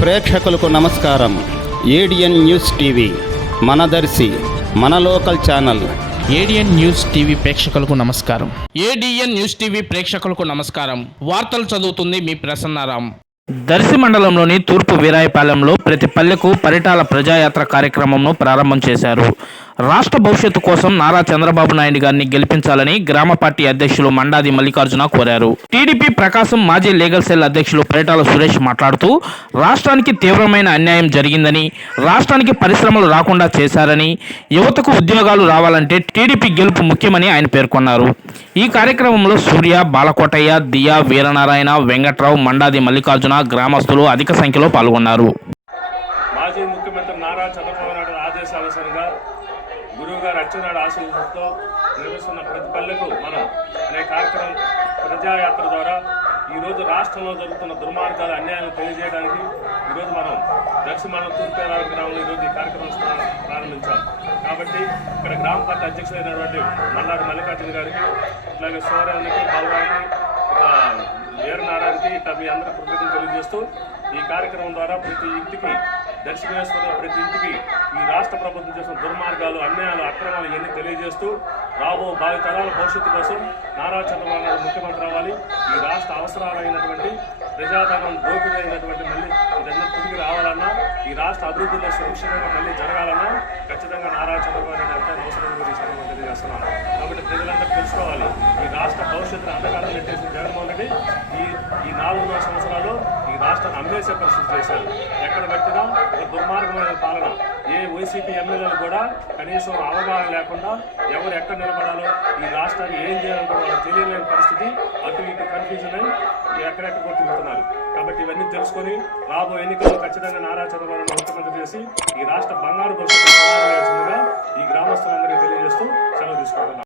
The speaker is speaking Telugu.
ప్రేక్షకులకు నమస్కారం. ఏడిఎన్ న్యూస్ టీవీ మనదర్శి మన local channel. ADN news TV ప్రేక్షకులకు నమస్కారం. ఏడిఎన్ న్యూస్ టీవీ ప్రేక్షకులకు నమస్కారం. వార్తలు చదువుతుంది మీ ప్రసన్నారాం. దర్శి మండలంలోని తూర్పు వీరాయపాలెంలో ప్రతి పల్లెకు పరిటాల ప్రజాయాత్ర కార్యక్రమంను ప్రారంభం చేశారు. రాష్ట్ర భవిష్యత్తు కోసం నారా చంద్రబాబు నాయుడు గారిని గెలిపించాలని గ్రామ పార్టీ అధ్యక్షులు మండాది మల్లికార్జున కోరారు. టీడీపీ ప్రకాశం మాజీ లీగల్ సెల్ అధ్యక్షులు పరిటాల సురేష్ మాట్లాడుతూ రాష్ట్రానికి తీవ్రమైన అన్యాయం జరిగిందని రాష్ట్రానికి పరిశ్రమలు రాకుండా చేశారని యువతకు ఉద్యోగాలు రావాలంటే టీడీపీ గెలుపు ముఖ్యమని ఆయన పేర్కొన్నారు. ఈ కార్యక్రమంలో సూర్య బాలకోటయ్య దియా వీరనారాయణ వెంకట్రావు మండాది మల్లికార్జున గ్రామస్తులు అధిక సంఖ్యలో పాల్గొన్నారు. మాజీ ముఖ్యమంత్రి నారా చంద్రబాబు నాయుడు ఆదేశానుసారంగా గురువు గారు అచ్చెన్నాయుడు ఆశీస్సులతో నిర్వహిస్తున్న ప్రతి పల్లెకు మనం అనే కార్యక్రమం ప్రజాయాత్ర ద్వారా ఈరోజు రాష్ట్రంలో జరుగుతున్న దుర్మార్గాల అన్యాయాలను తెలియజేయడానికి ఈరోజు మనం దక్షిణ మండలం తూర్పుగోదావరి గ్రామంలో ఈరోజు ఈ కార్యక్రమం ప్రారంభించాం. కాబట్టి ఇక్కడ గ్రామ పార్టీ అధ్యక్షులైనటువంటి మల్లారి మల్లికార్జున గారికి ఇట్లాగే సూర్యానికి బలరానికి వీరనారాయణకి ఇట్లా మీ అందరి కృతజ్ఞతలు తెలియజేస్తూ ఈ కార్యక్రమం ద్వారా ప్రతి ఇంటికి దర్శనేశ్వర ప్రతి ఇంటికి ఈ రాష్ట్ర ప్రభుత్వం చేసిన దుర్మార్గాలు అన్యాయాలు అక్రమాలు ఇవన్నీ తెలియజేస్తూ రాబో భావితరాల భవిష్యత్తు కోసం నారా చంద్రబాబు నాయుడు ముఖ్యమంత్రి అవ్వాలి. ఈ రాష్ట్ర అవసరాలైనటువంటి ప్రజాధనం దోపిడీ అయినటువంటి మళ్ళీ ఇదన్నీ తిరిగి రావాలన్నా ఈ రాష్ట్ర అభివృద్ధిలో సురక్షితంగా మళ్ళీ జరగాలన్నా ఖచ్చితంగా నారా చంద్రబాబు నాయుడు అంటే అవసరం గురించి తెలియజేస్తున్నాను కాబట్టి ప్రజలందరూ తెలుసుకోవాలి ఈ రాష్ట్ర భవిష్యత్తును అంధకారం రాష్ట్రాన్ని అమ్మేసే పరిస్థితి చేశారు. ఎక్కడ పెట్టినా ఒక దుర్మార్గమైన పాలన. ఏ వైసీపీ ఎమ్మెల్యేలు కూడా కనీసం అవగాహన లేకుండా ఎవరు ఎక్కడ నిలబడాలో ఈ రాష్ట్రాన్ని ఏం చేయాలో వాళ్ళకి తెలియలేని పరిస్థితి అటు ఇటు కన్ఫ్యూజన్ అయి ఎక్కడెక్కడ తిరుగుతున్నారు. కాబట్టి ఇవన్నీ తెలుసుకొని రాబోయే ఎన్నికల్లో ఖచ్చితంగా నారా చంద్రబాబు ముఖ్యమంత్రి చేసి ఈ రాష్ట్ర బంగారు భవిష్యత్తు